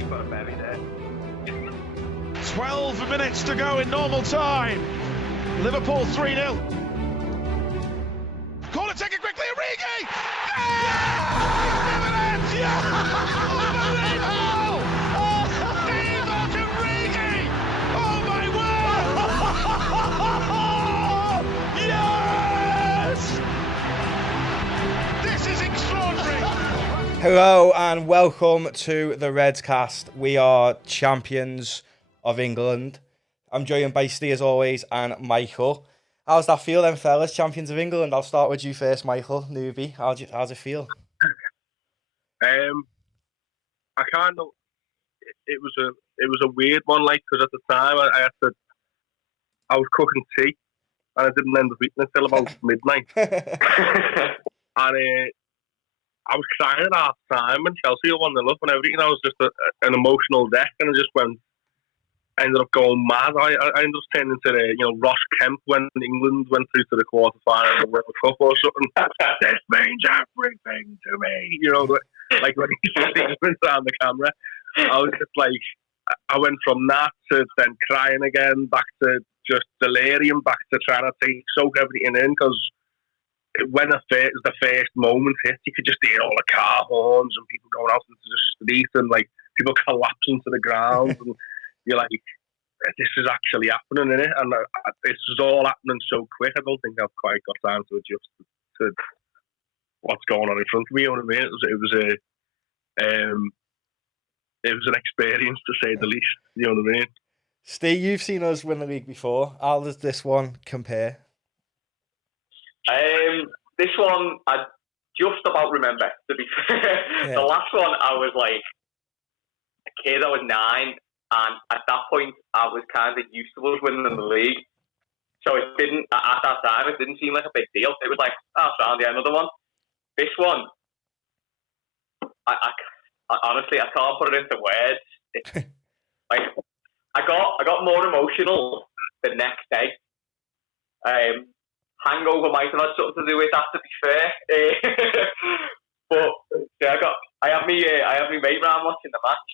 you've got to bury there. 12 minutes to go in normal time. Liverpool 3-0. Corner taken quickly, Origi! Yeah! Yeah! Unbelievable! Divock Origi! Oh my word! Yes! This is extraordinary! Hello and welcome to the Redscast. We are champions of England. I'm joined by Ste as always and Michael. How's that feel then, fellas? Champions of England. I'll start with you first, Michael. Newbie. How's it feel? I kind of it was a weird one, like, because at the time I was cooking tea and I didn't end up eating until about midnight, and I was crying at half time when Chelsea won the up and everything. I was just an emotional wreck, and I ended up going mad. I ended up turning into Ross Kemp when England went through to the quarterfinal of the World Cup or something. This means everything to me, like when he went around the camera. I was just like, I went from that to then crying again, back to just delirium, back to trying to soak everything in, because when the first moment hit, you could just hear all the car horns and people going out into the street and like people collapsing to the ground, and you're like, this is actually happening, isn't it? And this is all happening so quick. I don't think I've quite got time to adjust to what's going on in front of me. You know what I mean? It was an experience, to say the least. You know what I mean? Ste, you've seen us win the league before. How does this one compare? This one, I just about remember, to be fair. Yeah. The last one, I was like a kid, I was 9, and at that point, I was kind of used to us winning the league. So at that time, it didn't seem like a big deal. It was like, found another one. This one, I honestly, I can't put it into words. Like, I got more emotional the next day. Hangover might have had something to do with that, to be fair. But yeah, I have me mate round watching the match,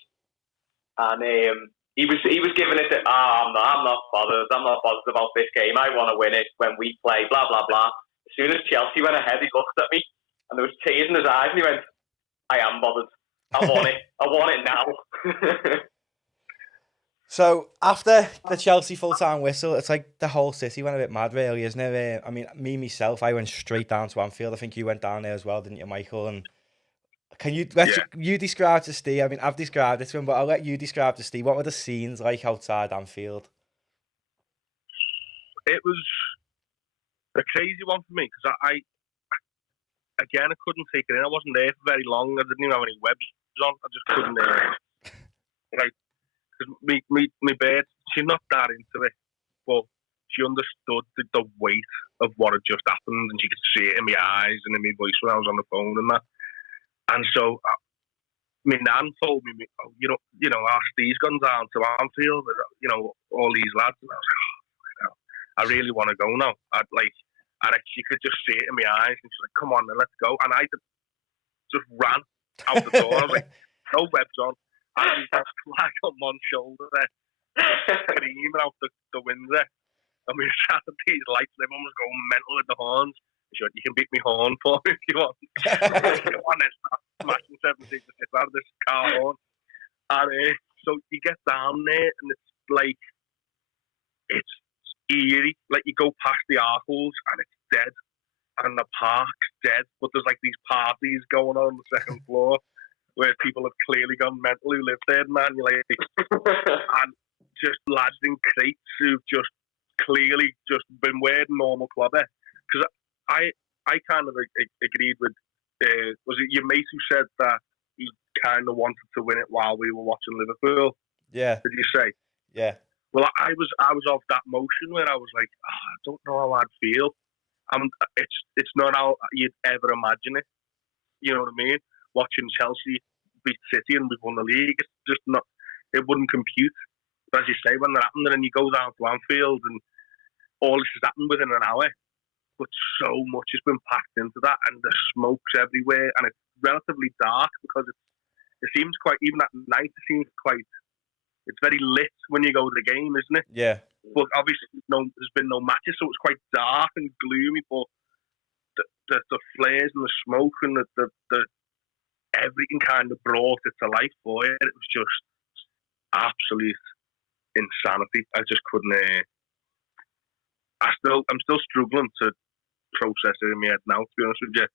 and he was giving it. I'm not bothered. I'm not bothered about this game. I want to win it when we play. Blah blah blah. As soon as Chelsea went ahead, he looked at me, and there was tears in his eyes, and he went, "I am bothered. I want it. I want it now." So, after the Chelsea full-time whistle, it's like the whole city went a bit mad, really, isn't it? I mean, myself, I went straight down to Anfield. I think you went down there as well, didn't you, Michael? And can you you describe to Ste? I mean, I've described it to him, but I'll let you describe to Ste. What were the scenes like outside Anfield? It was a crazy one for me, because I couldn't take it in. I wasn't there for very long. I didn't even have any webs on. I just couldn't. Because my bird, she's not that into it, but she understood the weight of what had just happened, and she could see it in my eyes and in my voice when I was on the phone and that. And so, my nan told me, our Steve's gone down to Anfield, all these lads, and I was like, I really want to go now. She could just see it in my eyes, and she's like, come on, then let's go. And I just ran out the door. I was like, no webs on. I was just flag on one shoulder there, screaming out the window. And we sat at these lights, and everyone was going mental with the horns. She said, you can beat me horn for me if you want. Come on, let's smashing 76 out of this car horn. And so you get down there, and it's like, it's eerie. Like, you go past the Arkles, and it's dead. And the park's dead. But there's like these parties going on the second floor, where people have clearly gone mental who live there, man. You're like, and just lads in crates who've just clearly just been wearing normal clothes. Because I kind of agreed with, was it your mate who said that he kind of wanted to win it while we were watching Liverpool? Yeah. Did you say? Yeah. Well, I was of that motion where I was like, I don't know how I'd feel. It's not how you'd ever imagine it. You know what I mean? Watching Chelsea beat City and we've won the league, it's just not. It wouldn't compute. But as you say, when that happened, and then you go down to Anfield, and all this has happened within an hour, but so much has been packed into that, and the smoke's everywhere, and it's relatively dark because it seems quite, even at night, it seems quite, it's very lit when you go to the game, isn't it? Yeah. But obviously, there's been no matches, so it's quite dark and gloomy. But the flares and the smoke and the everything kind of brought it to life for it. It was just absolute insanity. I just couldn't. I'm still struggling to process it in my head now. To be honest with you.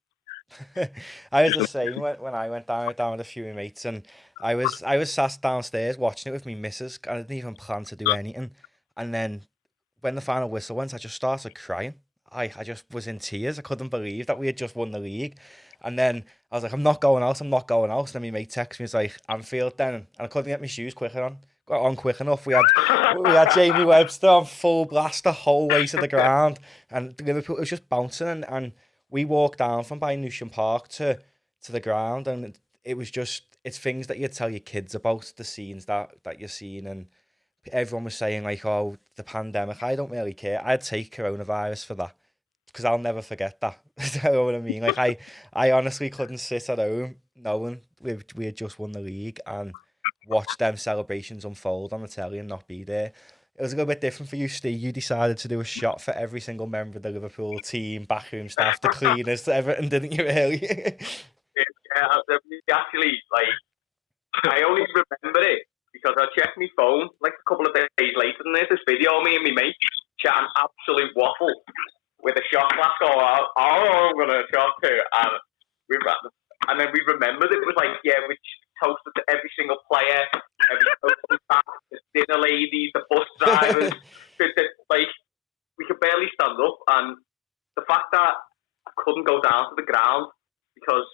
I was the same when I went down with a few mates, and I was sat downstairs watching it with me missus, and I didn't even plan to do anything. And then when the final whistle went, I just started crying. I just was in tears. I couldn't believe that we had just won the league. And then I was like, I'm not going out. And then my mate texted me, he's like, Anfield then, and I couldn't get my shoes quick enough. We had Jamie Webster on full blast the whole way to the ground, and Liverpool was just bouncing, and we walked down from by Newsham Park to the ground, and it was just, it's things that you tell your kids about, the scenes that you're seeing, and everyone was saying like, oh, the pandemic. I don't really care. I'd take coronavirus for that, because I'll never forget that. You know what I mean? Like I honestly couldn't sit at home knowing we had just won the league and watch them celebrations unfold on the telly and not be there. It was a little bit different for you, Steve. You decided to do a shot for every single member of the Liverpool team, backroom staff, the cleaners, everything, didn't you, really? Yeah, actually, like, I only remember it because I checked my phone like a couple of days later, and there's this video of me and my mate chatting absolute waffle with a shot glass going, I'm going to shot too. And then we remembered it was like, yeah, we toasted to every single player, every staff, the dinner ladies, the bus drivers. Like, we could barely stand up. And the fact that I couldn't go down to the ground because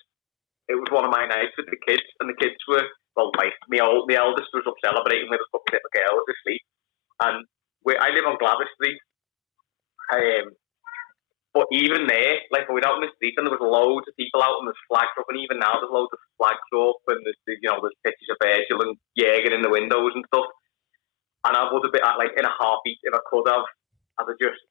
it was one of my nights with the kids, and the kids were, well, my eldest was up celebrating with us, but the little girl was asleep. And I live on Glavis Street. But even there, like, we were out in the street and there was loads of people out and there's flags up, and even now there's loads of flags up, and there's pictures of Virgil and Jäger in the windows and stuff. And I would have been, like, in a heartbeat, if I could have, I'd have just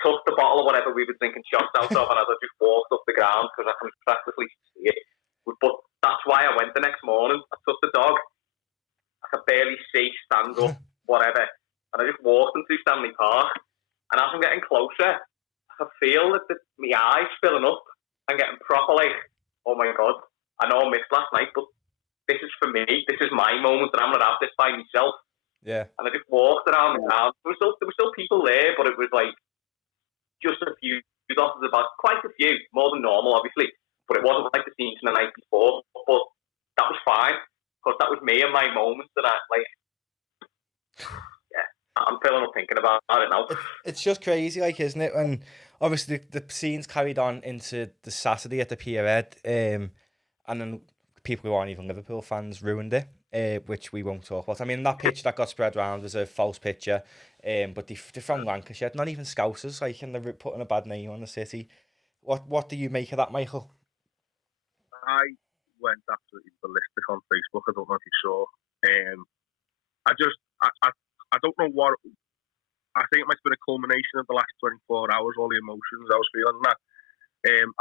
took the bottle or whatever we were drinking shots out of, and I'd have just walked up the ground because I can practically see it. But that's why I went the next morning. I took the dog. I could barely see, stand up, whatever. And I just walked into Stanley Park. And as I'm getting closer, I feel that my eyes filling up and getting proper like, oh my God, I know I missed last night, but this is for me. This is my moment, and I'm going to have this by myself. Yeah. And I just walked around the house. There were still people there, but it was like just a few doctors, about quite a few, more than normal, obviously. But it wasn't like the scenes from the night before. But that was fine, because that was me and my moment that I, like, yeah, I'm feeling up thinking about it now. It's just crazy, like, isn't it? And obviously the scenes carried on into the Saturday at the Pierhead, and then people who aren't even Liverpool fans ruined it, which we won't talk about. I mean, that picture that got spread around was a false picture, but they're from Lancashire, not even Scousers, like, and they're putting a bad name on the city. What do you make of that, Michael? I went absolutely ballistic on Facebook. I don't know if you saw. I don't know what. I think it might have been a culmination of the last 24 hours, all the emotions I was feeling. That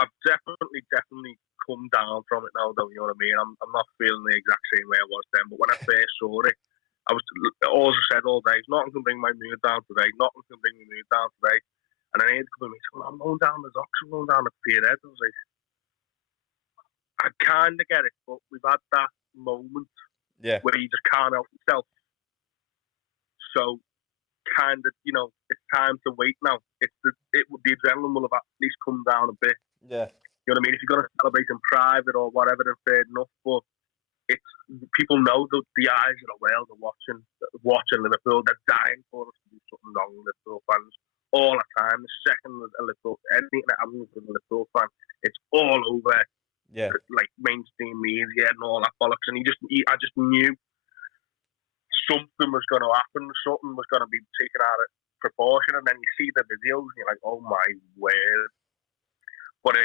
I've definitely come down from it now, though. You know what I mean? I'm not feeling the exact same way I was then. But when I first saw it, I was all I said all day, nothing can bring my mood down today. Nothing can bring my mood down today. And then I had to come and say, well, I'm going down the docks, I'm going down the Pierhead. I was like, I kind of get it, but we've had that moment where you just can't help yourself. So, kind of, it's time to wait now. The adrenaline will have at least come down a bit. Yeah. You know what I mean? If you're going to celebrate in private or whatever, then fair enough. But it's people know that the eyes of the world are watching Liverpool. They're dying for us to do something wrong with Liverpool fans all the time. The second a Liverpool, anything that happens with a Liverpool fan, it's all over. Yeah. Like mainstream media and all that bollocks. And I just knew something was going to happen. Something was going to be taken out of proportion. And then you see the videos and you're like, oh my word. But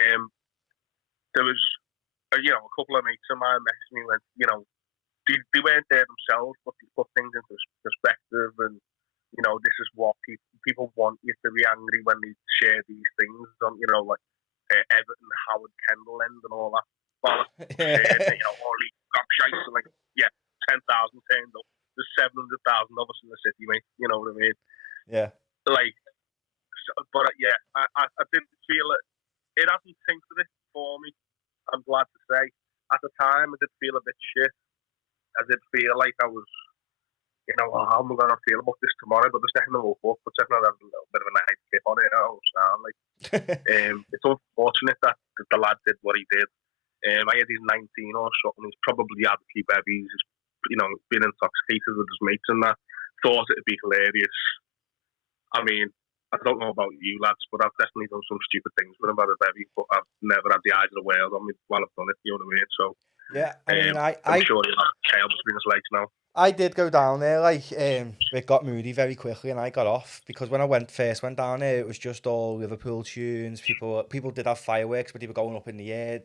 there was, a couple of mates of mine messaged me when, they weren't there themselves, but they put things into perspective. And, this is what people want you to be angry when they share these things on, like Everton, Howard, Kendall end and all that. All he got of us in the city, mate. You know what I mean? Yeah. Like, but yeah, I didn't feel it. It hasn't tinkered it for me. I'm glad to say. At the time, I did feel a bit shit. I did feel like I was, how am I going to feel about this tomorrow? But there's definitely no hope. But definitely have a little bit of a nice tip on it. I understand. Like, it's unfortunate that the lad did what he did. I had he's 19 or something. He's probably had a few bevies. He's, been intoxicated with his mates and that. Thought it'd be hilarious. I mean, I don't know about you lads, but I've definitely done some stupid things with him about a bevy, but I've never had the eyes of the world on me while I've done it, you know what I mean? So, yeah, I mean, I'm sure you'll have a tail between his legs now. I did go down there, like, it got moody very quickly and I got off, because when I first went down there, it was just all Liverpool tunes. People did have fireworks, but they were going up in the air.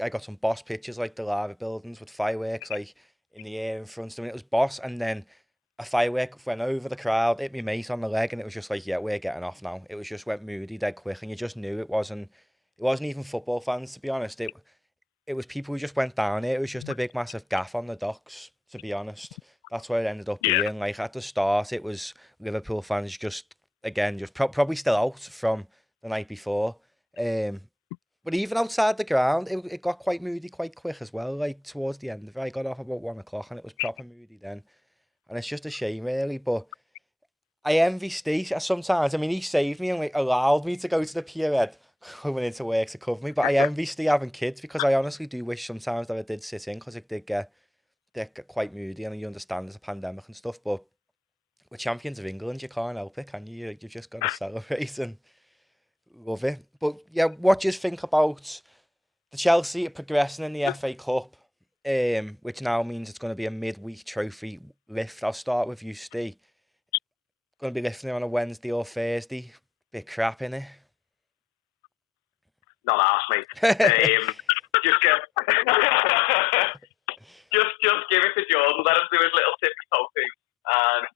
I got some Boss pictures, like the lava buildings with fireworks, like, in the air in front of them. It was Boss, and then a firework went over the crowd, hit me mate on the leg, and it was just like, yeah, we're getting off now. It was just went moody dead quick, and you just knew it wasn't even football fans, to be honest. It was people who just went down here. It was just a big massive gaff on the docks, to be honest. That's where it ended up being. Like, at the start, it was Liverpool fans just probably still out from the night before. But even outside the ground, it got quite moody quite quick as well. Like, towards the end of it, I got off about 1 o'clock and it was proper moody then. And it's just a shame, really. But I envy Steve sometimes. I mean, he saved me and like, allowed me to go to the pier head coming into work to cover me. But I envy Steve having kids, because I honestly do wish sometimes that I did sit in, because it did get quite moody, and you understand there's a pandemic and stuff. But we're champions of England. You can't help it, can you? You've just got to celebrate and love it. But yeah, what do you think about the Chelsea progressing in the FA Cup? Which now means it's going to be a midweek trophy lift. I'll start with you, Steve. Going to be lifting it on a Wednesday or Thursday. Bit crap, innit? Not ask, mate. Just give it to Jordan. Let him do his little tippy toe thing and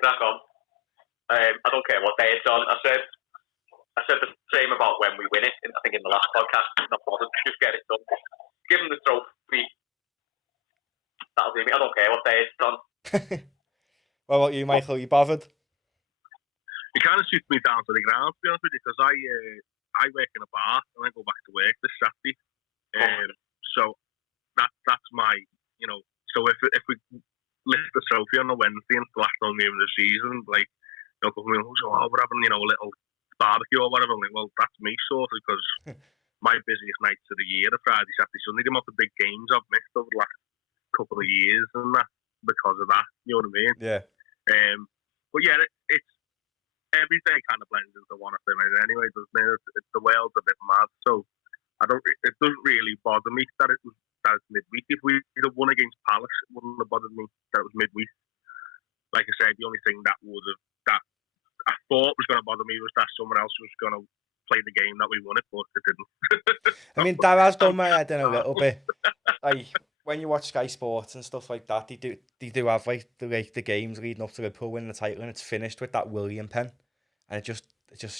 crack on. I don't care what day it's on. I said the same about when we win it. I think in the last podcast. Not bothered. Just get it done. Give him the trophy. That'll do me. I don't care what day it's on. What about you, Michael? You bothered? It kind of suits me down to the ground, to be honest with you, because I work in a bar and I go back to work this Saturday. So that's my, so if we lift the trophy on a Wednesday and it's the last home game of the season, like, we're having, a little barbecue or whatever. I'm like, well, that's me sorted, because my busiest nights of the year are Friday, Saturday, Sunday. The amount of big games I've missed over the last couple of years and that, because of that, you know what I mean? Yeah. But yeah, it's every day kind of blends into one of them anyway, doesn't it? The world's a bit mad, so it doesn't really bother me that it's midweek. If we had won against Palace, it wouldn't have bothered me that it was midweek. Like I said, the only thing that I thought was going to bother me was that someone else was going to play the game that we won it, but it didn't. I mean, that has done my head in a little bit. Like, when you watch Sky Sports and stuff like that, they do have like the games leading up to Liverpool winning the title, and it's finished with that William pen, and it's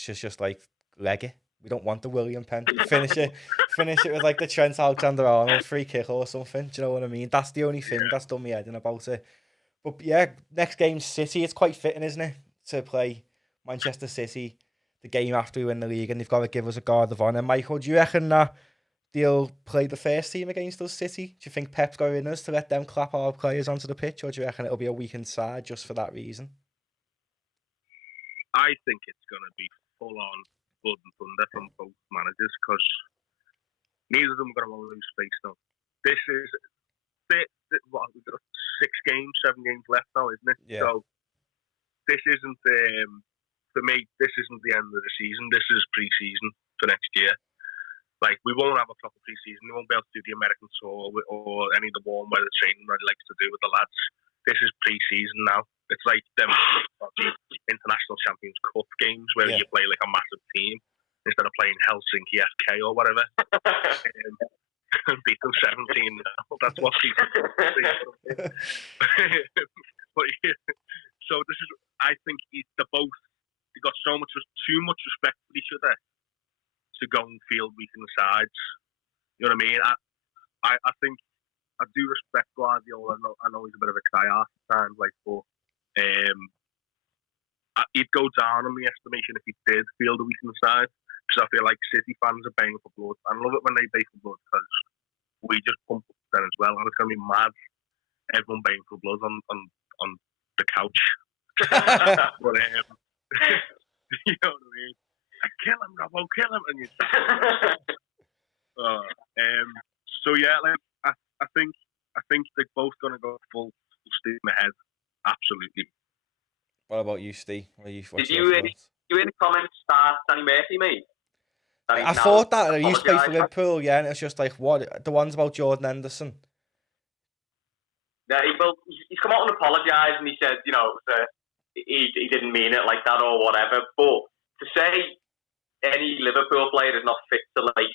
just like, leg it. We don't want the William pen. Finish it with like the Trent Alexander-Arnold free kick or something. Do you know what I mean? That's the only thing that's done me head in about it. But yeah, next game's City. It's quite fitting, isn't it, to play Manchester City the game after we win the league, and they've got to give us a guard of honour. Michael, do you reckon they'll play the first team against us, City? Do you think Pep's got in us to let them clap our players onto the pitch, or do you reckon it'll be a weakened side just for that reason? I think it's going to be full-on blood and thunder from both managers, because neither of them are going to want to lose space now. This is we've got 7 games left now, isn't it? Yeah. So this isn't for me. This isn't the end of the season. This is pre-season for next year. Like, we won't have a proper pre-season. We won't be able to do the American tour or any of the warm weather training that he likes to do with the lads. This is pre-season now. It's like them International Champions Cup games where you play like a massive team instead of playing Helsinki FK or whatever. Beat them 17 now. That's what people say. But yeah, so this is, I think they've got too much respect for each other to go and field weakened sides. You know what I mean? I think I do respect Guardiola. I know he's a bit of a cry-ass at times, like, but He'd go down in my estimation if he did feel the weakness side, because I feel like City fans are baying for blood. I love it when they bay for blood because we just pump up then as well, and it's gonna be mad. Everyone baying for blood on the couch. But you know what I mean? Kill him, Robbo, kill him, and you. So yeah, like I think they're both gonna go full steam ahead. Absolutely. What about you, Steve? Did you hear the comments that Danny Murphy made? I thought that he used to play for Liverpool, yeah, and it's just like what the ones about Jordan Henderson. Yeah, he's come out and apologised, and he said, you know, he didn't mean it like that or whatever. But to say any Liverpool player is not fit to lace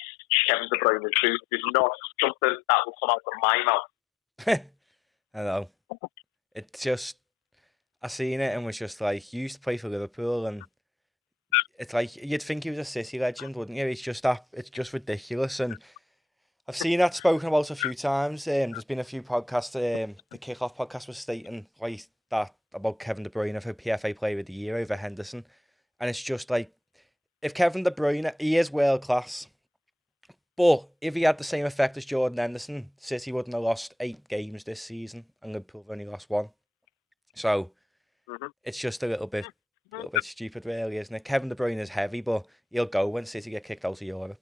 Kevin De Bruyne's boots is not something that will come out of my mouth. I know. It's just, I seen it and was just like, he used to play for Liverpool, and it's like, you'd think he was a City legend, wouldn't you? It's just ridiculous. And I've seen that spoken about a few times. There's been a few podcasts, the Kickoff podcast was stating like that about Kevin De Bruyne for PFA Player of the Year over Henderson. And it's just like, if Kevin De Bruyne, he is world class, but if he had the same effect as Jordan Henderson, City wouldn't have lost 8 games this season, and Liverpool have only lost 1. So it's just a little bit stupid, really, isn't it? Kevin De Bruyne is heavy, but he'll go when City get kicked out of Europe.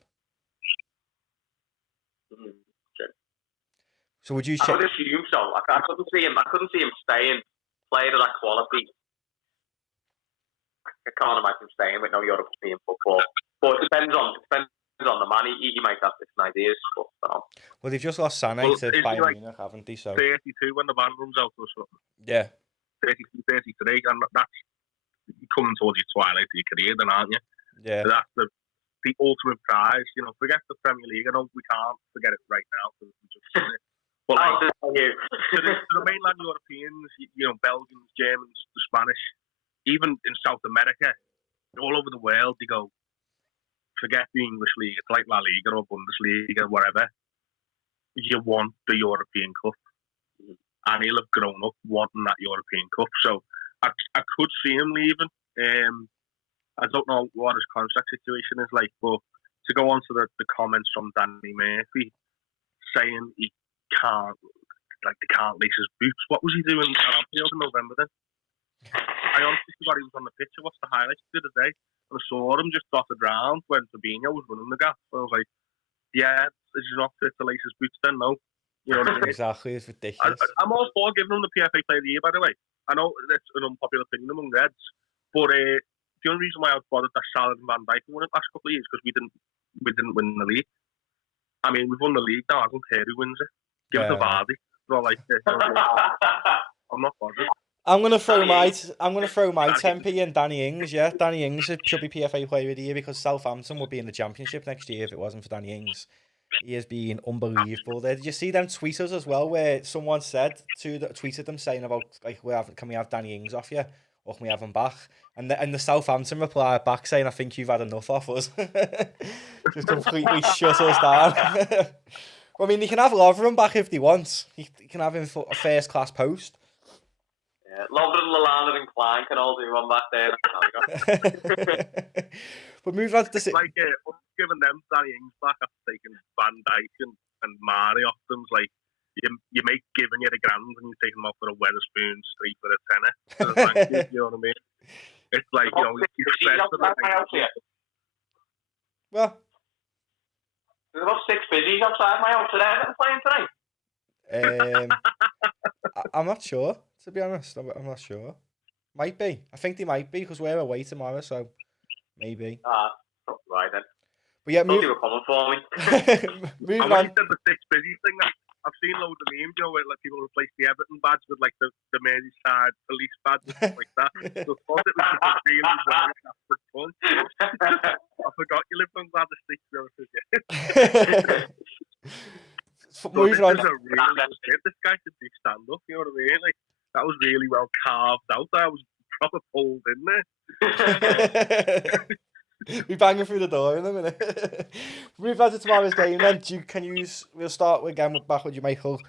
So would you? I would assume so. I couldn't see him staying. Player of that quality. I can't imagine him staying with no European football. But it depends on the man. He might have different ideas. But, well, they've just lost Sané to Bayern Munich, haven't they? So 32 when the band runs out or something. Yeah. 32, 33, and that's coming towards your twilight of your career, then, aren't you? Yeah. So that's the ultimate prize. You know, forget the Premier League. I know we can't forget it right now because we just seen it. But like, to the mainland Europeans, you know, Belgians, Germans, the Spanish, even in South America, all over the world, they go, forget the English league. It's like La Liga or Bundesliga or whatever. You want the European Cup. And he'll have grown up wanting that European Cup. So I could see him leaving. I don't know what his contract situation is like, but to go on to the comments from Danny Murphy saying they can't lace his boots. What was he doing at Anfield in November then? I honestly forgot he was on the pitch. I watched the highlights the other day and I saw him just dotted around when Fabinho was running the gap. I was like, yeah, this is not fit to lace his boots then, no. You know what I mean? Exactly, it's ridiculous. I'm all for giving him the PFA Player of the Year, by the way. I know that's an unpopular opinion among Reds, but the only reason why I was bothered that Salah and Van Dijk won it last couple of years because we didn't win the league. I mean, we've won the league now. I don't care who wins it. Give it to Vardy. Not like this. I'm not bothered. I'm gonna throw my tempe in Danny Ings. Yeah, Danny Ings should be PFA Player of the Year because Southampton would be in the Championship next year if it wasn't for Danny Ings. He has been unbelievable there. Did you see them tweeters as well, where someone tweeted them saying about like, can we have Danny Ings off you, or can we have him back? And the Southampton replied back saying, I think you've had enough off us. Just completely shut us down. I mean, they can have Lovren back if they want. You can have him for a first class post. Yeah, Lovren, Lallana and Klein can all do one back there. But moving on to the... It's like giving them Danny Ings back after taking Van Dijk and Mari off them. It's like you make giving you the grand and you take them off for a Wetherspoon, Street for a tenner. You know what I mean? It's like, you know, well, there's about 6 busies outside my house today that are playing tonight. I'm not sure, to be honest. I'm not sure. Might be. I think they might be because we're away tomorrow, so maybe. Right then. But yeah, they were coming for me. Moving on. On. You said the 6 busy thing. I've seen loads of memes, you know, where like people replace the Everton badge with like the Merseyside police badge and stuff like that. So I thought it was really well fun. I forgot you lived on the street, to be honest with you. Moving on. This guy could do stand up, you know what I mean? Like that was really well carved out. I was proper pulled in there. We're banging through the door in a minute. Move on to tomorrow's game then. We'll start again back with you, Michael.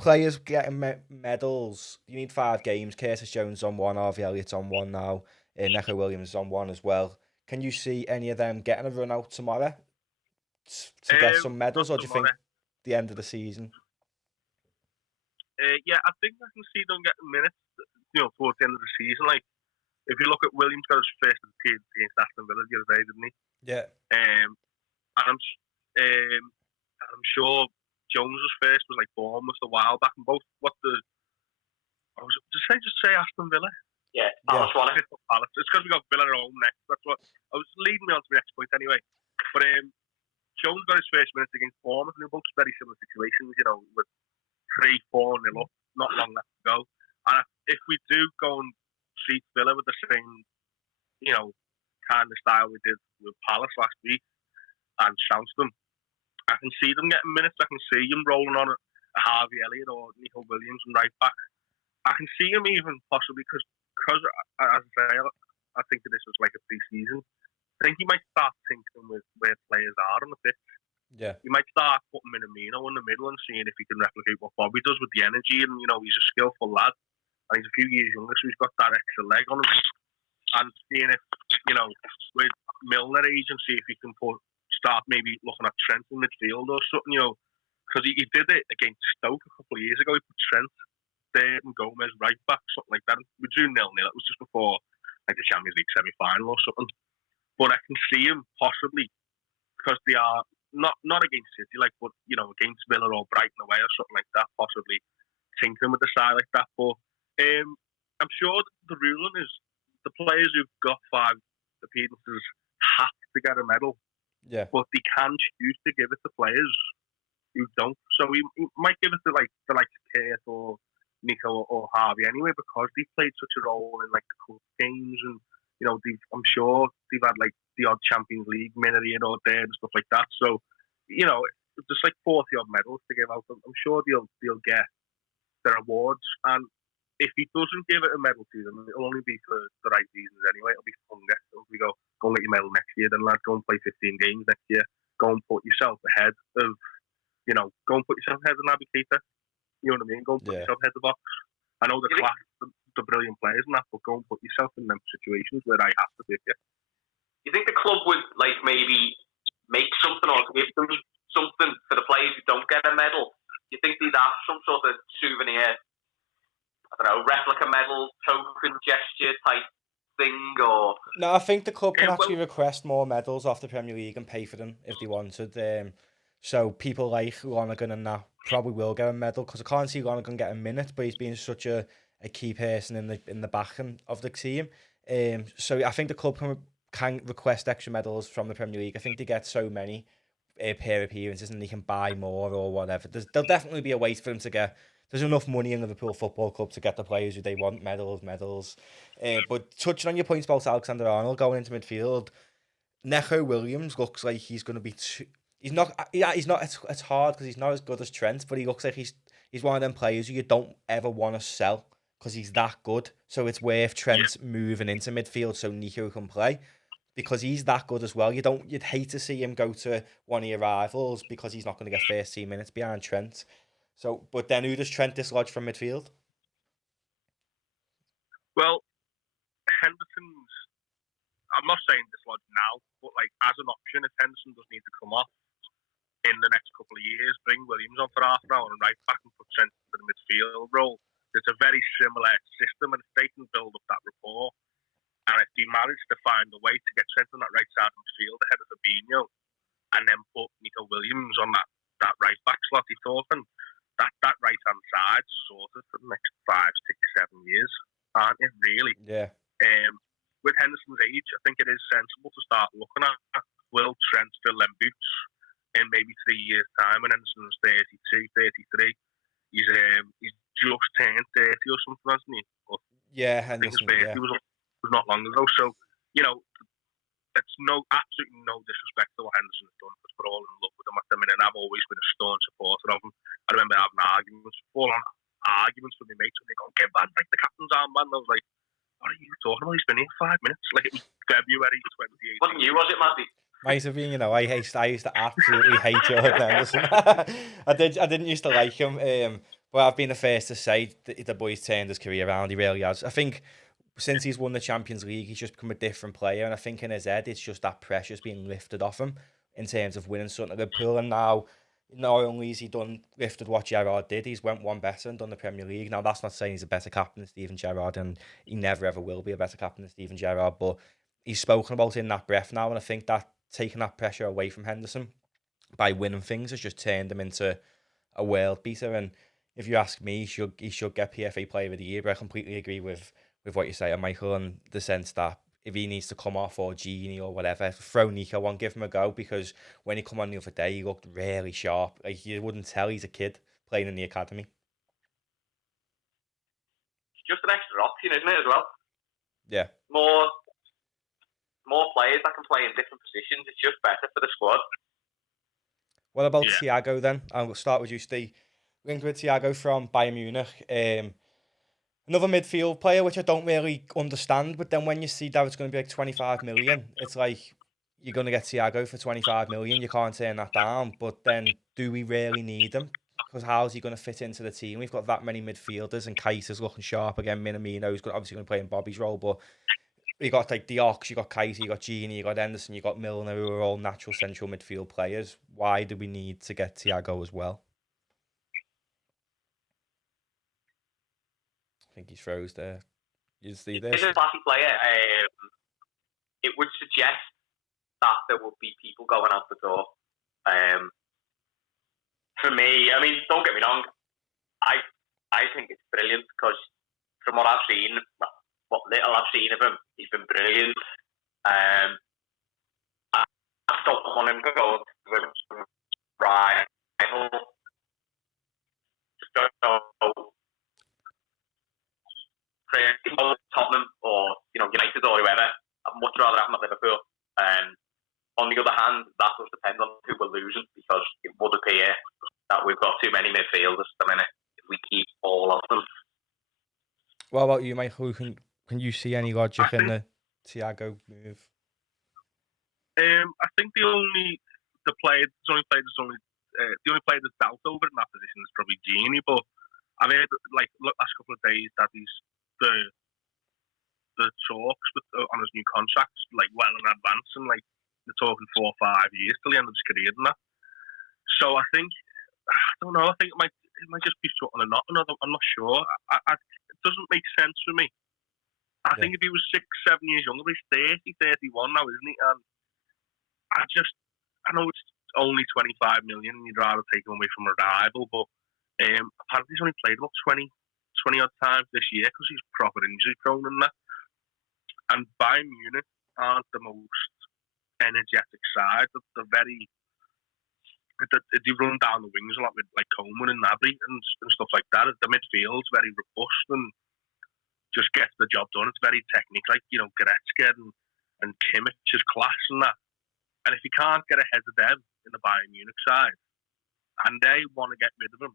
players getting medals. You need 5 games. Curtis Jones on 1, Harvey Elliott's on 1 now. Neco Williams is on 1 as well. Can you see any of them getting a run out tomorrow to get some medals, or do you think the end of the season? Yeah, I think I can see them getting minutes, towards the end of the season. Like, if you look at Williams, got his first appearance against Aston Villa the other day, didn't he? Yeah. And I'm sure Jones's first was like Bournemouth a while back, and both just say Aston Villa. Yeah, Palace won it. Palace. It's because we got Villa at home next. That's what I was leading me on to the next point anyway. But Jones got his first minutes against Bournemouth, and they're both very similar situations, with 3-4 nil up, not long left to go. And if we do go and treat Villa with the same, kind of style we did with Palace last week and trounced them, I can see them getting minutes. I can see them rolling on a Harvey Elliott or Nico Williams and right back. I can see him even possibly because as I say, I think of this as like a pre-season. I think he might start thinking with where players are on the pitch. Yeah. You might start putting Minamino in the middle and seeing if he can replicate what Bobby does with the energy. And, he's a skillful lad. And he's a few years younger, so he's got that extra leg on him. And seeing if, with Milner age, and see if he can start maybe looking at Trent in midfield or something, because he did it against Stoke a couple of years ago. He put Trent there and Gomez right back, something like that. We drew 0-0. It was just before like the Champions League semi-final or something. But I can see him possibly, because they are not against City, but against Villa or Brighton away or something like that, possibly tinkering with the side like that. But I'm sure the ruling is the players who've got 5 appearances have to get a medal. Yeah. But they can choose to give it to players who don't. So he might give it to like Kurt or Nico or Harvey anyway, because they played such a role in like the cup games, and I'm sure they've had like the odd Champions League minute here or there and stuff like that. So just like 40 odd medals to give out. I'm sure they'll get their awards, and if he doesn't give it a medal to them, it'll only be for the right reasons anyway. It'll be hunger. If we go and get your medal next year, then lad, go and play 15 games next year. Go and put yourself ahead of, go and put yourself ahead of Naby Keita. You know what I mean? Go and put yourself ahead of the box. I know the class, the brilliant players and that, but go and put yourself in them situations where I have to pick you. You think the club would maybe make something or give them something for the players who don't get a medal? Do you think they'd have some sort of souvenir, replica medal, token gesture type thing, or? No, I think the club can actually request more medals off the Premier League and pay for them if they wanted. So people like Lonergan and that probably will get a medal, because I can't see Lonergan get a minute, but he's been such a key person in the backing of the team. So I think the club can request extra medals from the Premier League. I think they get so many per appearances and they can buy more or whatever. There'll definitely be a way for them to get. There's enough money in Liverpool Football Club to get the players who they want medals. But touching on your points about Alexander-Arnold going into midfield, Neco Williams looks like he's going to be. He's not. It's hard because he's not as good as Trent, but he looks like he's one of them players who you don't ever want to sell because he's that good. So it's worth Trent moving into midfield so Nico can play, because he's that good as well. You'd hate to see him go to one of your rivals because he's not going to get first team minutes behind Trent. So, but then who does Trent dislodge from midfield? Well, Henderson's. I'm not saying dislodge now, but like as an option, if Henderson does need to come off in the next couple of years, bring Williams on for half an hour and right back and put Trent into the midfield role. It's a very similar system, and if they can build up that rapport, and if they manage to find a way to get Trent on that right side of the field ahead of Fabinho, and then put Nico Williams on that right back slot he's talking, that right hand side sorted for the next 5, 6, 7 years, aren't it? Really? Yeah. With Henderson's age, I think it is sensible to start looking at will Trent fill them boots in maybe 3 years' time, and Henderson's 32, 33. He's just turned 30 or something, hasn't he? But yeah, Henderson. I think his birthday was not long ago. So, it's absolutely no disrespect to what Henderson has done, because we're all in love with him at the minute, and I've always been a staunch supporter of him. I remember having full-on arguments with my mates when they go, get back, like the captain's armband. I was like, what are you talking about? He's been here 5 minutes. Like, it was February 2018. Wasn't you, was it, Matty? Might have been, I used to absolutely hate Jordan Henderson. I didn't used to like him. But I've been the first to say that the boy's turned his career around. He really has. I think since he's won the Champions League, he's just become a different player. And I think in his head, it's just that pressure's being lifted off him in terms of winning something at Liverpool. And now, not only has he lifted what Gerrard did, he's went one better and done the Premier League. Now, that's not saying he's a better captain than Steven Gerrard, and he never ever will be a better captain than Steven Gerrard. But he's spoken about in that breath now, and I think that taking that pressure away from Henderson by winning things has just turned him into a world beater. And if you ask me, he should get PFA Player of the Year. But I completely agree with what you say, Michael, in the sense that if he needs to come off or Genie or whatever, throw Nico on, give him a go, because when he come on the other day, he looked really sharp. Like, you wouldn't tell he's a kid playing in the academy. It's just an extra option, isn't it, as well? Yeah. More players that can play in different positions. It's just better for the squad. What about Thiago then? I'll start with you, Steve. Linked with Thiago from Bayern Munich. Another midfield player, which I don't really understand, but then when you see that it's going to be like 25 million, it's like, you're going to get Thiago for 25 million, you can't turn that down. But then, do we really need him? Because how's he going to fit into the team? We've got that many midfielders, and Kaiser's looking sharp again. Minamino's obviously going to play in Bobby's role, but you got like Diox, you got Kaiser, you got Genie, you got Henderson, you got Milner, who are all natural central midfield players. Why do we need to get Thiago as well? I think he's froze there. You see this? He's a classy player. It would suggest that there would be people going out the door. For me, I mean, don't get me wrong, I think it's brilliant, because from what I've seen, what little I've seen of him, he's been brilliant. I don't want him to go to a rival. Just don't know. Tottenham or United or whoever, I'd much rather have him at Liverpool. On the other hand, that does depend on who we're losing, because it would appear that we've got too many midfielders at the minute if we keep all of them. What about you, Michael? Can you see any logic in the Thiago move? I think the only player that's doubt over in that position is probably Genie, but I've heard last couple of days that he's the talks on his new contracts well in advance, and they're talking 4 or 5 years till the end of his career and that. So I think, I don't know, I think it might just be something or not. I'm not sure. It doesn't make sense for me. I think if he was 6, 7 years younger, he's 30, 31 now, isn't he? And I know it's only 25 million and you'd rather take him away from a rival, but apparently he's only played about 20 odd times this year because he's proper injury prone and that. And Bayern Munich aren't the most energetic side. They're very, they run down the wings a lot with Coleman and Gnabry and stuff like that. The midfield's very robust and just gets the job done. It's very technical, Goretzka and Kimmich is class and that. And if you can't get ahead of them in the Bayern Munich side, and they want to get rid of him,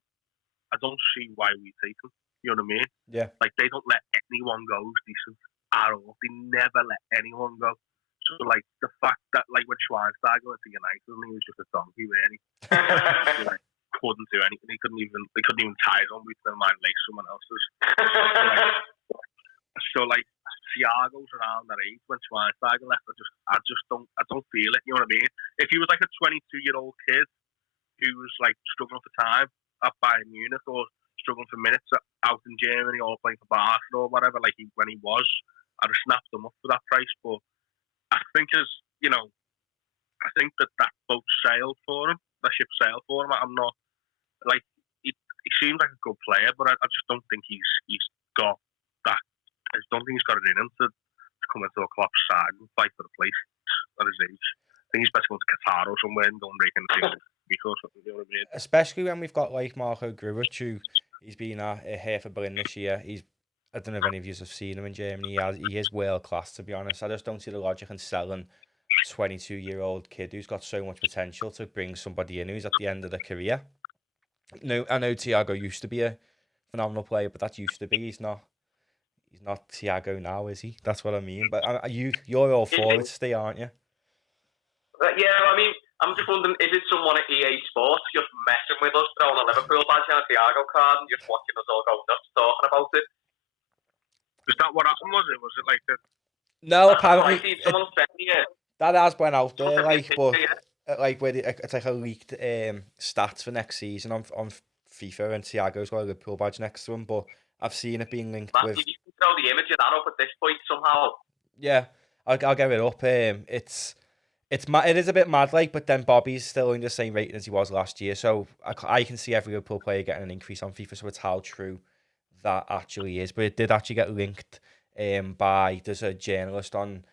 I don't see why we take him. You know what I mean? Yeah. They don't let anyone go who's decent at all. They never let anyone go. So, the fact that, when Schweinsteiger went to United, he was just a donkey, really. He couldn't do anything. They couldn't even tie his own boots, never mind lace someone else's. So, Thiago's around that age when Schweinsteiger left. I don't feel it. You know what I mean? If he was a 22-year-old kid who was struggling for time at Bayern Munich or struggling for minutes out in Germany or playing for Barca or whatever, when he was, I'd have snapped him up for that price. But I think I think that boat sailed for him. The ship sailed for him. I'm not he seems like a good player, but I just don't think he's got that. I don't think he's got it in him to come into a club side and fight for the place at his age. I think he's better going to Qatar or somewhere and go and break into because you know what I mean. Especially when we've got Marco Grujic, who he's been at here for Berlin this year. I don't know if any of you have seen him in Germany. He is world class, to be honest. I just don't see the logic in selling a 22-year-old kid who's got so much potential to bring somebody in who's at the end of their career. No, I know Thiago used to be a phenomenal player, but that used to be. He's not Thiago now, is he? That's what I mean. But you're all for it, Steve, aren't you? Yeah, I mean, I'm just wondering, is it someone at EA Sports just messing with us, throwing a Liverpool badge and a Thiago card and just watching us all go nuts talking about it? Is that what happened, was it? Was it like the... No, That's what I apparently seen. Someone sent me it. that has went out there, Someone like, sent me but a picture, like where it's like a leaked stats for next season on FIFA, and Thiago's got a Liverpool badge next to him. But I've seen it being linked Matty, with. you can throw the image of that up at this point somehow. Yeah, I'll get it up. It is a bit mad, like, but then Bobby's still in the same rating as he was last year, so I can see every Liverpool player getting an increase on FIFA. So it's how true that actually is. But it did actually get linked by there's a journalist on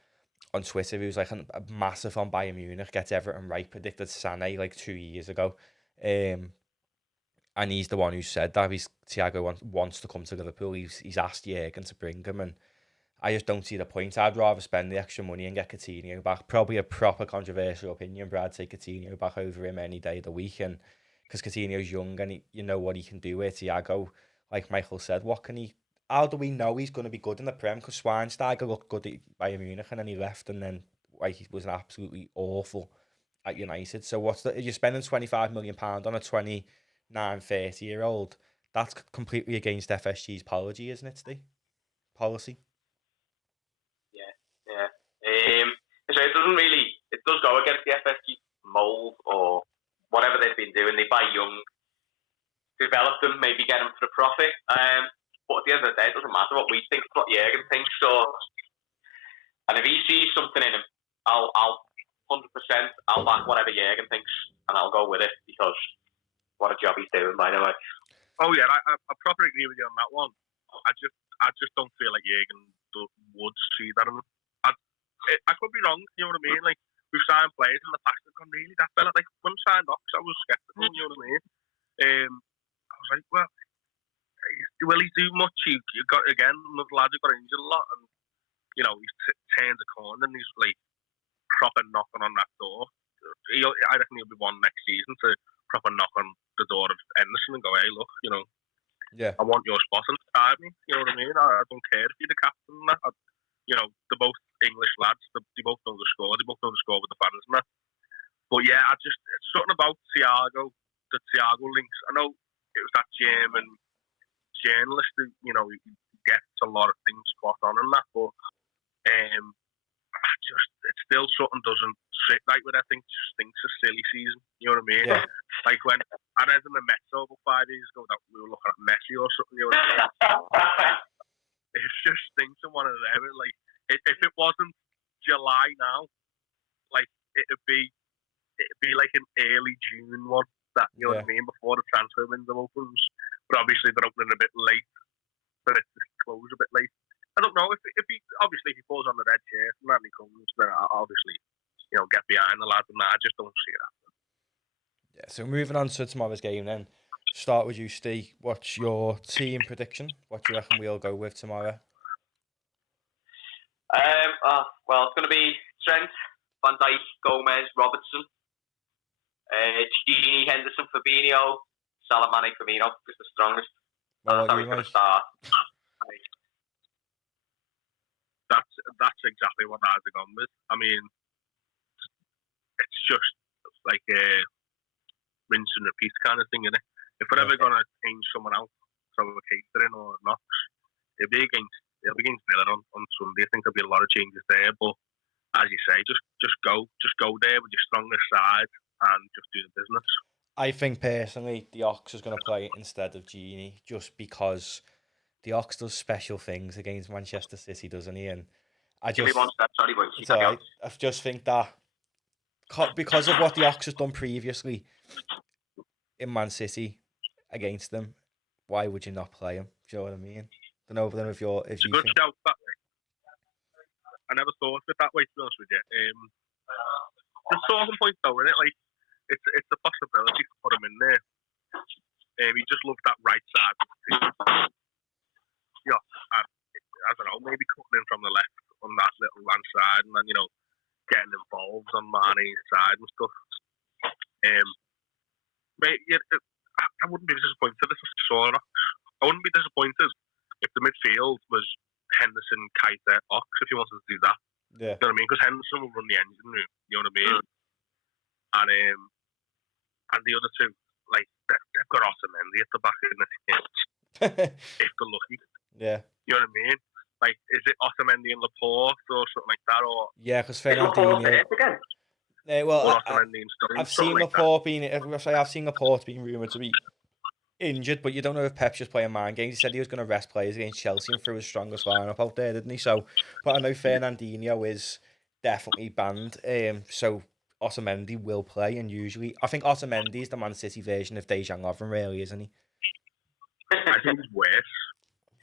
Twitter who's like a massive on Bayern Munich, gets everything right, predicted Sané like 2 years ago, and he's the one who said that Thiago wants to come to Liverpool. He's asked Jurgen to bring him, and I just don't see the point. I'd rather spend the extra money and get Coutinho back. Probably a proper controversial opinion, but I'd take Coutinho back over him any day of the week. And because Coutinho's young and you know what he can do with Thiago, like Michael said, how do we know he's going to be good in the Prem? Because Schweinsteiger looked good at Bayern Munich and then he left, and then like he was absolutely awful at United. So you're spending £25 million on a 29, 30-year-old? That's completely against FSG's policy, isn't it, Steve? Policy. Yeah. So it does go against the FSG mould or whatever they've been doing. They buy young, develop them, maybe get them for a profit. But at the end of the day, it doesn't matter what we think, what Jurgen thinks. So, and if he sees something in him, I'll 100%, I'll back whatever Jurgen thinks, and I'll go with it because what a job he's doing, by the way. Oh yeah, I properly agree with you on that one. I just don't feel like Jurgen would see that. I could be wrong, you know what I mean? Like, we've signed players in the past that gone, really, that fella, like, when we signed Ox, I was sceptical, you know what I mean? I was like, well, will he do much? He got, again, another lad who got injured a lot, and, you know, he's turned a corner, and he's, like, proper knocking on that door. I reckon he'll be one next season to proper knock on the door of Henderson and go, hey, look, you know, yeah, I want your spot inside me, you know what I mean? I don't care if you're the captain and that. You know, they're both English lads. They both know the score. They both know the score with the fans and that. But yeah, it's something about Thiago, the Thiago links. I know it was that German journalist who, you know, gets a lot of things spot on and that. But it still something doesn't sit right with. I think just thinks a silly season. You know what I mean? Yeah. Like when I read in the Metro about 5 years ago that we were looking at Messi or something. You know what I mean? It's just things in one of them. Like, if it wasn't July now, like it'd be like an early June one. That, you know what I mean, before the transfer window opens. But obviously they're opening a bit late, but it just close a bit late. I don't know if he obviously if he falls on the red chair and that he comes, then I'll obviously, you know, get behind the lad and that. I just don't see it happening. Yeah. So moving on to tomorrow's game then. Start with you, Steve. What's your team prediction? What do you reckon we'll go with tomorrow? Well, it's going to be Trent, Van Dijk, Gomez, Robertson, Gini, Henderson, Fabinho, Salah, Mane, Firmino is the strongest. Well, That's how he's going to start. That's exactly what I'd have gone with. I mean, it's just like a rinse and repeat kind of thing, isn't it? If we're ever going to change someone out from a catering or Knox, it'll be against Villa on Sunday. I think there'll be a lot of changes there, but as you say, just go there with your strongest side and just do the business. I think personally the Ox is going to play instead of Gini just because the Ox does special things against Manchester City, doesn't he? And I just, give me one step, sorry, but I just think that because of what the Ox has done previously in Man City against them, why would you not play him? Do you know what I mean? I don't know if it's a good shout that way. I never thought of it that way, to be honest with you. There's talking point though, isn't it? Like it's a possibility to put him in there. He just loves that right side. Yeah, I don't know, maybe cutting in from the left on that little hand side, and then, you know, getting involved on Mane's side and stuff. I wouldn't be disappointed if I saw it. I wouldn't be disappointed if the midfield was Henderson, Keita, Ox, if he wanted to do that. Yeah. You know what I mean? Because Henderson will run the engine room, you know what I mean? And the other two, like, they've got Otamendi at the back of the team. If they're lucky. Yeah. You know what I mean? Like, is it Otamendi and Laporte or something like that? Or yeah, because Fernandinho. Well, I've seen Laporte being. I've seen Laporte being rumoured to be injured, but you don't know if Pep's just playing mind games. He said he was going to rest players against Chelsea and threw his strongest lineup out there, didn't he? So, but I know Fernandinho is definitely banned. So Otamendi will play, and usually I think Otamendi is the Man City version of Dejan Lovren, really, isn't he? I think it's worse.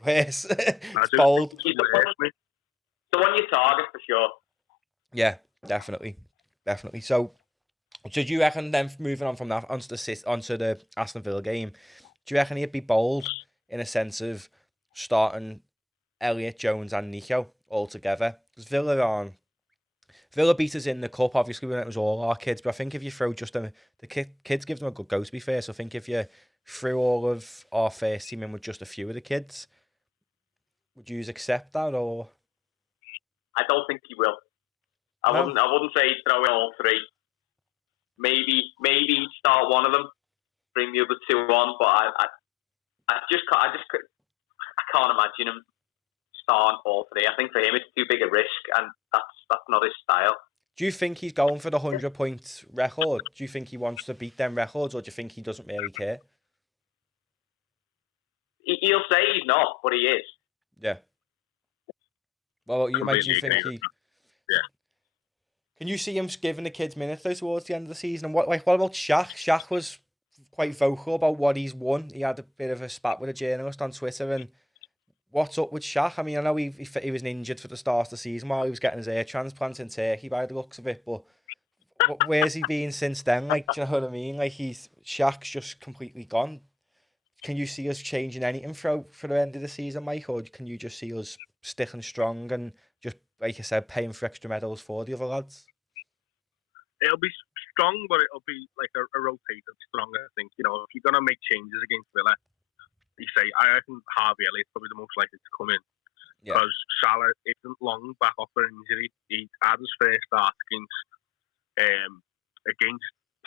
Worse. It's bold. So on your target for sure. Yeah, definitely. So do you reckon then, moving on from that onto the Aston Villa game, do you reckon he'd be bold in a sense of starting Elliott, Jones and Nico all together? Because Villa beat us in the cup, obviously, when it was all our kids, but I think if you throw just the kids give them a good go, to be fair, so I think if you threw all of our first team in with just a few of the kids, would you accept that, or? I don't think he will. I wouldn't say throw in all three. Maybe start one of them, bring the other two on, but I can't imagine him starting all three. I think for him it's too big a risk, and that's not his style. Do you think he's going for the 100-point record? Do you think he wants to beat them records, or do you think he doesn't really care? He'll say he's not, but he is. Yeah. Well, do you think he? Yeah. Can you see him giving the kids minutes though towards the end of the season? And what about Shaq? Shaq was quite vocal about what he's won. He had a bit of a spat with a journalist on Twitter. And what's up with Shaq? I mean, I know he was injured for the start of the season while he was getting his ear transplant in Turkey by the looks of it. But where's he been since then? Like, do you know what I mean? Like, Shaq's just completely gone. Can you see us changing anything for the end of the season, Mike? Or can you just see us sticking strong and just, like I said, paying for extra medals for the other lads? It'll be strong, but it'll be like a rotated strong, I think. You know, if you're going to make changes against Villa, you say, I think Harvey Elliott's probably the most likely to come in. Yeah. Because Salah isn't long back off an injury. He had his first start against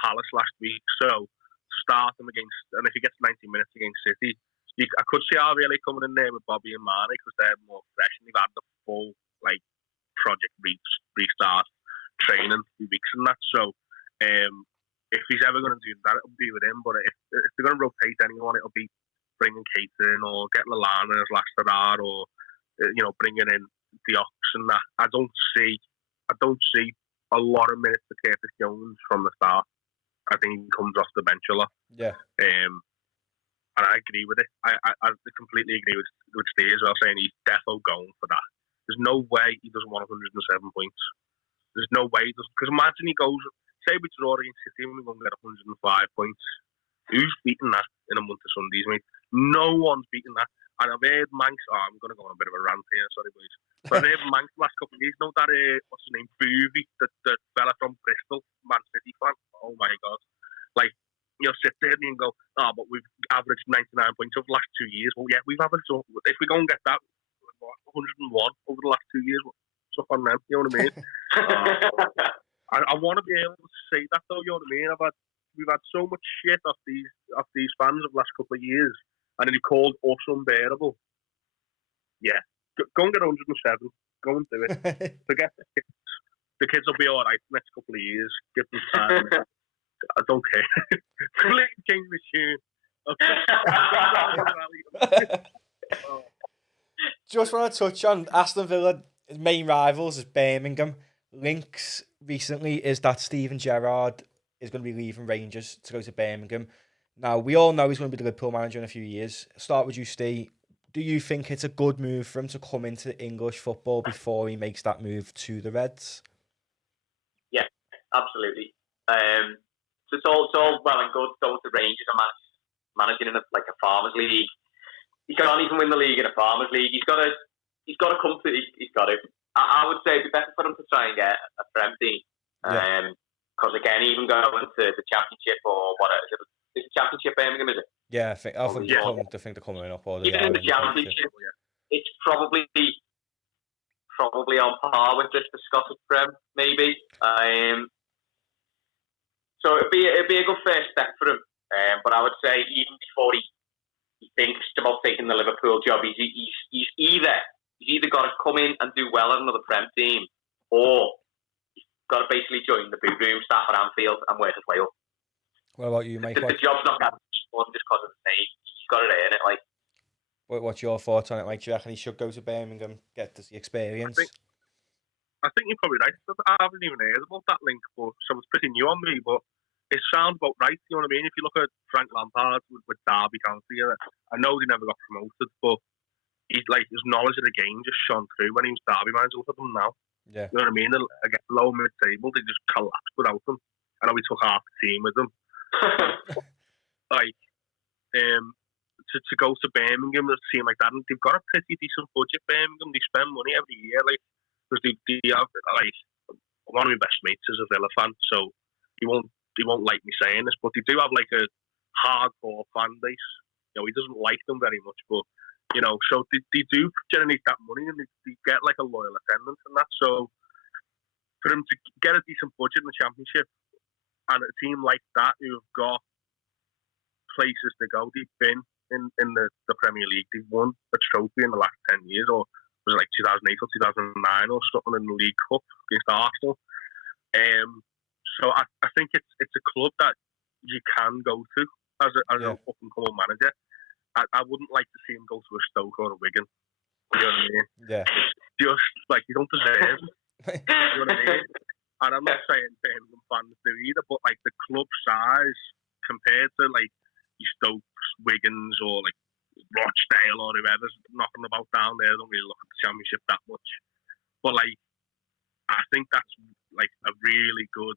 Palace last week. So, start him against, and if he gets 90 minutes against City, I could see Harvey Elliott coming in there with Bobby and Marnie because they're more fresh and they've had the full project restart training 2 weeks and that. So if he's ever going to do that, it'll be with him. But if they're going to rotate anyone, it'll be bringing Keita in or getting Lallana as last start or bringing in the Ox and that. I don't see a lot of minutes for Curtis Jones from the start. I think he comes off the bench a lot. Yeah. And I agree with it. I completely agree with Steve as well, saying he's defo going for that. There's no way he doesn't want 107 points. There's no way he doesn't. Because imagine he goes, say we draw against City and we're going to get 105 points. Who's beating that in a month of Sundays, mate? No one's beating that. And I've heard Manx, I'm going to go on a bit of a rant here, sorry boys. But I've heard Manx the last couple of years, know that, what's his name, Boovy, that fella from Bristol, Man City fan. Oh my God. Like, you'll sit there and you go, but we've averaged 99 points over the last 2 years. Well, yeah, we've averaged, if we go and get that, 101 over the last 2 years, what's up on them? You know what I mean? I want to be able to say that though, you know what I mean? We've had so much shit off these fans of the last couple of years, and then he called us unbearable. Yeah, go and get 107. Go and do it. Forget the kids. The kids will be all right the next couple of years. Give them time. I don't care. Completely change the tune. Just want to touch on Aston Villa. His main rivals is Birmingham. Links recently is that Steven Gerrard is going to be leaving Rangers to go to Birmingham. Now, we all know he's going to be the Liverpool manager in a few years. Start with you, Steve. Do you think it's a good move for him to come into English football before he makes that move to the Reds? Yeah, absolutely. So it's all well and good going to Rangers and managing in a Farmers League. He can't even win the league in a Farmers League. He's got to come to. He's got to. I would say it'd be better for him to try and get a Prem team. Because again, even going to the Championship or whatever, is the Championship Birmingham, is it? Yeah, I think they're coming up. Or even in the Championship, it's probably on par with just the Scottish Prem, maybe. So it'd be a good first step for him. But I would say even before he thinks about taking the Liverpool job, he's either got to come in and do well at another Prem team, or he's got to basically join the boot room staff at Anfield and work his way up. What about you, Mike? The job's not guaranteed just because of the name. He's got to earn it. Like, what's your thoughts on it, Mike? Do you reckon he should go to Birmingham, get the experience? I think you're probably right. I haven't even heard about that link, but someone's pretty new on me. But it sounds about right. You know what I mean? If you look at Frank Lampard with Derby County, I know he never got promoted, but he's like his knowledge of the game just shone through when he was Derby manager. Look at them now. Yeah. You know what I mean? Again, low mid-table, they just collapsed without them. I know he took half the team with them. Like, to go to Birmingham, a team like that, and they've got a pretty decent budget. Birmingham, they spend money every year, like, because they have, like, one of my best mates is a Villa fan, so he won't like me saying this, but they do have like a hardcore fan base. You know, he doesn't like them very much, but you know, so they do generate that money, and they get like a loyal attendance and that. So for them to get a decent budget in the Championship, and a team like that who've got places to go, they've been in the Premier League, they've won a trophy in the last 10 years, or was it like 2008 or 2009 or something in the League Cup against Arsenal. So I think it's a club that you can go to as an up-and-coming manager. I wouldn't like to see him go to a Stoke or a Wigan. You know what I mean? Yeah. It's just like you don't deserve it. You know what I mean? And I'm not saying Birmingham fans do either, but like the club size compared to like your Stokes, Wiggins, or like Rochdale or whoever's knocking about down there, I don't really look at the Championship that much. But like, I think that's like a really good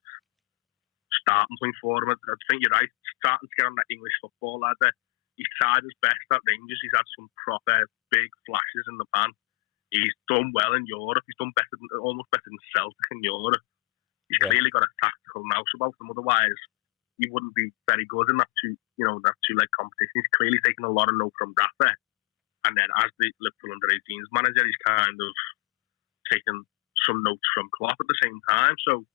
starting point for him. I think you're right. Starting to get on that English football ladder. He's tried his best at Rangers. He's had some proper big flashes in the pan. He's done well in Europe. He's done almost better than Celtic in Europe. He's clearly got a tactical nous about him. Otherwise, he wouldn't be very good in that two-leg competition. He's clearly taken a lot of note from Rafa. And then as the Liverpool under-18s manager, he's kind of taken some notes from Klopp at the same time. So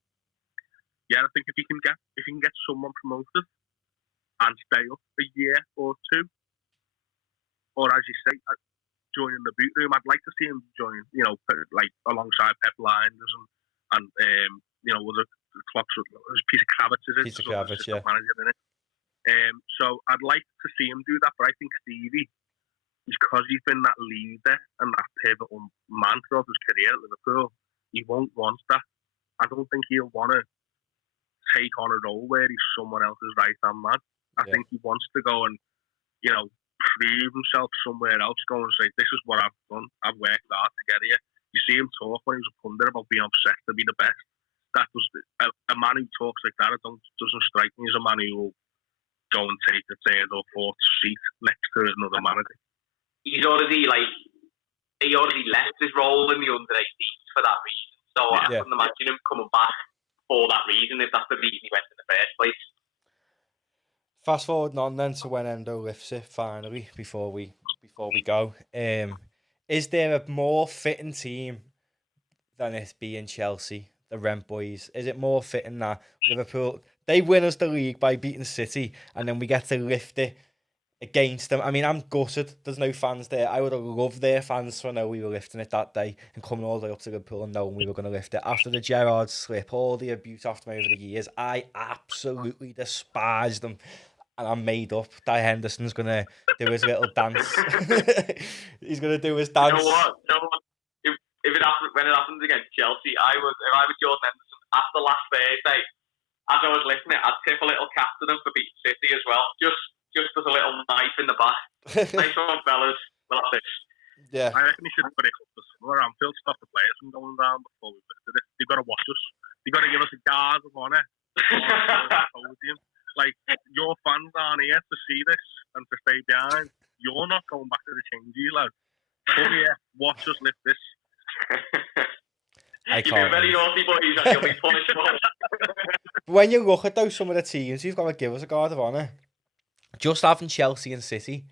yeah, I think if he can get someone promoted and stay up a year or two, or as you say, joining the boot room, I'd like to see him join, you know, like alongside Pep Linders and you know, the Klopp's Peter Kravitz is it? Peter Kravitz, yeah. Manager, isn't it? So I'd like to see him do that, but I think Stevie, because he's been that leader and that pivotal man throughout his career at Liverpool, he won't want that. I don't think he'll want to take on a role where he's someone else's right-hand man. I think he wants to go and, you know, prove himself somewhere else, go and say, this is what I've done, I've worked hard to get here. You see him talk when he was a pundit about being obsessed to be the best. That was a man who talks like that. Doesn't strike me as a man who will go and take the third or fourth seat next to another manager. He already left his role in the under-18s for that reason. So I couldn't imagine him coming back for that reason, if that's the reason he went in the first place. Fast forward on then to when Endo lifts it finally before we go. Is there a more fitting team than it being Chelsea, the Rent Boys? Is it more fitting that Liverpool, they win us the league by beating City and then we get to lift it against them? I mean, I'm gutted there's no fans there. I would have loved their fans to know we were lifting it that day and coming all the way up to Liverpool and knowing we were going to lift it. After the Gerrard slip, all the abuse after them over the years, I absolutely despise them. And I'm made up. Di Henderson's going to do his little dance. He's going to do his dance. You know what? If it happens, when it happens against Chelsea, if I was Jordan Henderson after last Thursday, as I was listening, I'd tip a little cap to them for beating City as well. Just as a little knife in the back. Nice one, fellas. We'll have this. Yeah. I reckon he should break up the summer around Phil, stop the players from going down before we lifted it. They've got to watch us. They've got to give us a guard of honour. Like, your fans aren't here to see this and to stay behind. You're not going back to the change, you lad. Come here, watch us lift this. You've been very naughty, boys, and you'll be punished for it. When you look at those, some of the teams, you've got to give us a guard of honour. Just having Chelsea and City,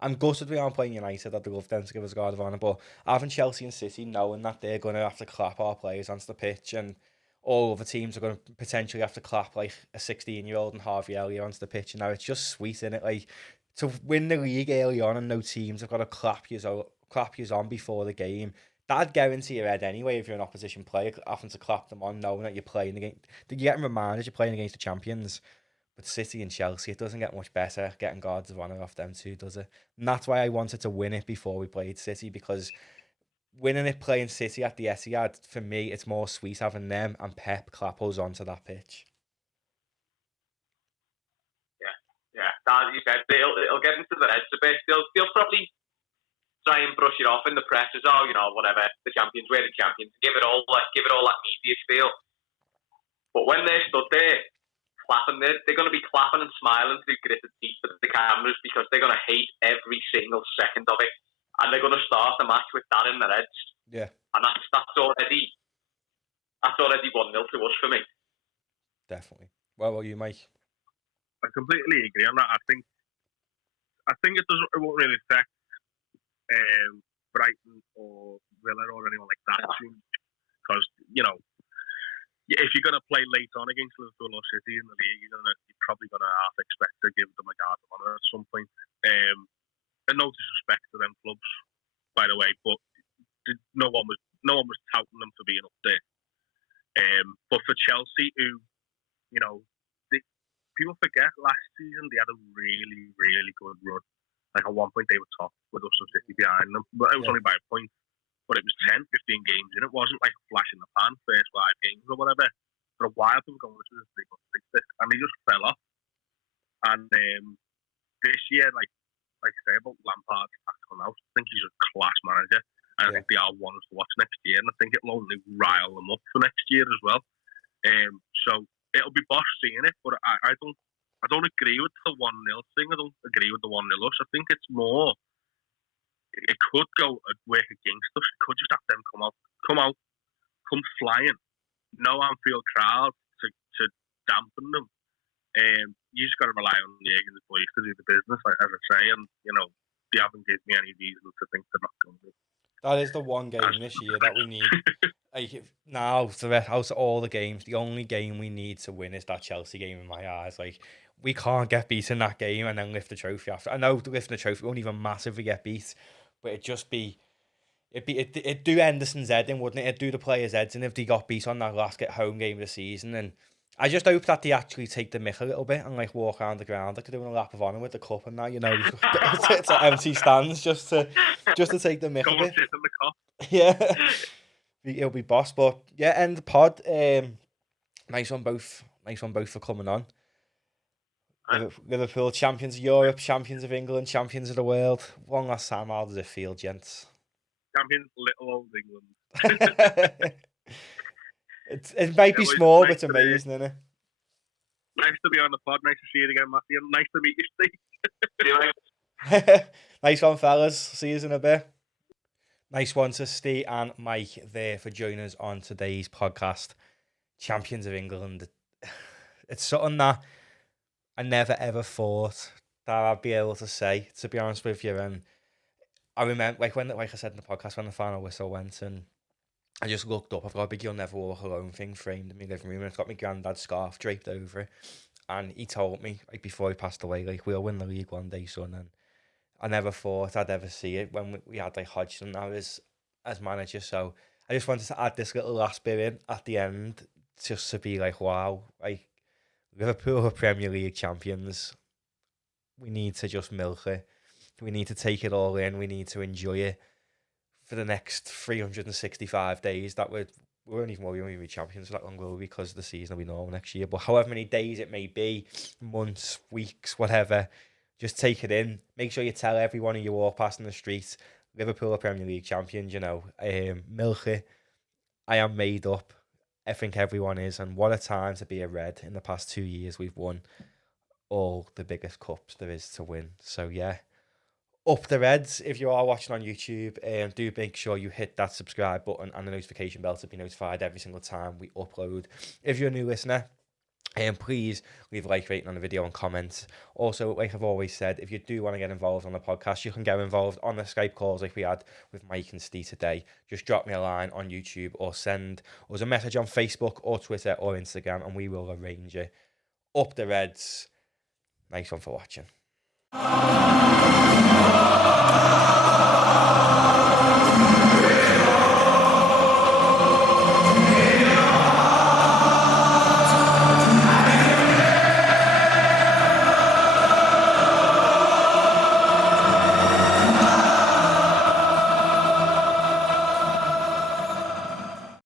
I'm gutted we aren't playing United. I'd love them to give us a guard of honour, but having Chelsea and City, knowing that they're going to have to clap our players onto the pitch and all other teams are going to potentially have to clap like a 16-year-old and Harvey Elliott onto the pitch. And now it's just sweet, isn't it? Like, to win the league early on and no teams have got to clap you on before the game. That'd guarantee your head anyway if you're an opposition player, having to clap them on, knowing that you're playing against. You're getting reminded you're playing against the champions. But City and Chelsea, it doesn't get much better getting guards of honour off them too, does it? And that's why I wanted to win it before we played City, because winning it playing City at the Etihad, for me, it's more sweet having them and Pep clap us onto that pitch. Yeah, as you said, it'll get into the heads a bit. They'll probably try and brush it off in the press as, oh, whatever, the champions, we're the champions. Give it all that media spiel. But when they're stood there clapping, they're going to be clapping and smiling through gritted teeth at the cameras because they're going to hate every single second of it, and they're going to start the match with that in their heads. Yeah, and that's already 1-0 to us for me. Definitely. What about you, Mike? I completely agree on that. I think it won't really affect Brighton or Villa or anyone like that, because if you're going to play late on against Liverpool or City in the league, you're probably going to half expect to give them a guard of honour at some point. And no disrespect to them clubs, by the way, but no one was touting them for being up there. But for Chelsea, who people forget last season they had a really, really good run. Like at one point they were top with us and City behind them, but it was only by a point. But it was 10, 15 games, and it wasn't like a flash in the pan first 5 games or whatever. For a while, they were going to the 3 and they just fell off. And this year, like I say about Lampard, I think he's a class manager, and I think they are ones to watch next year, and I think it'll only rile them up for next year as well. So it'll be boss seeing it, but I don't agree with the 1-0 thing. I don't agree with the 1-0 us. I think it's more. It could go work against us. It could just have them come flying. No Anfield crowd to dampen them. You just got to rely on the Higgins boys to do the business, like, as I say, and they haven't given me any reason to think they're not going to. That is the one game this year that we need. Like, now, out of all the games, the only game we need to win is that Chelsea game in my eyes. Like, we can't get beat in that game and then lift the trophy after. I know lifting the trophy won't even massively get beat, but it'd do Henderson's head in, wouldn't it? It'd do the players' heads in if they got beat on that last home game of the season. And I just hope that they actually take the mick a little bit and like walk around the ground like they're doing a lap of honour with the cup and now, it's empty stands just to take the mick a bit. Sit in the cup. Yeah. It'll be boss, but yeah, end the pod. Nice one both for coming on. Liverpool, champions of Europe, champions of England, champions of the world. One last time, how does it feel, gents? Champions of little old England. It might be small, but it's amazing, isn't it? Nice to be on the pod. Nice to see you again, Matty. Nice to meet you, Steve. Nice one, fellas. See you in a bit. Nice one to Ste and Mike there for joining us on today's podcast. Champions of England. It's something that I never ever thought that I'd be able to say, to be honest with you. And I remember, like I said in the podcast, when the final whistle went, and I just looked up. I've got a big "You'll Never Walk Alone" thing framed in my living room, and it's got my granddad's scarf draped over it. And he told me, like before he passed away, like, we'll win the league one day, son. And I never thought I'd ever see it when we had like Hodgson now as manager. So I just wanted to add this little last bit in at the end, just to be like, wow, like Liverpool are Premier League champions. We need to just milk it. We need to take it all in. We need to enjoy it for the next 365 days. That we won't even be champions for that long, will we? Because the season will be normal next year. But however many days it may be, months, weeks, whatever, just take it in. Make sure you tell everyone you walk past in the street, Liverpool are Premier League champions, milk it. I am made up. I think everyone is. And what a time to be a Red. In the past 2 years, we've won all the biggest cups there is to win. So, yeah. Up the Reds. If you are watching on YouTube, do make sure you hit that subscribe button and the notification bell to be notified every single time we upload. If you're a new listener, And please leave a like, rating on the video and comments. Also, like I've always said, if you do want to get involved on the podcast, you can get involved on the Skype calls like we had with Mike and Ste today. Just drop me a line on YouTube or send us a message on Facebook or Twitter or Instagram and we will arrange it. Up the Reds. Nice one for watching.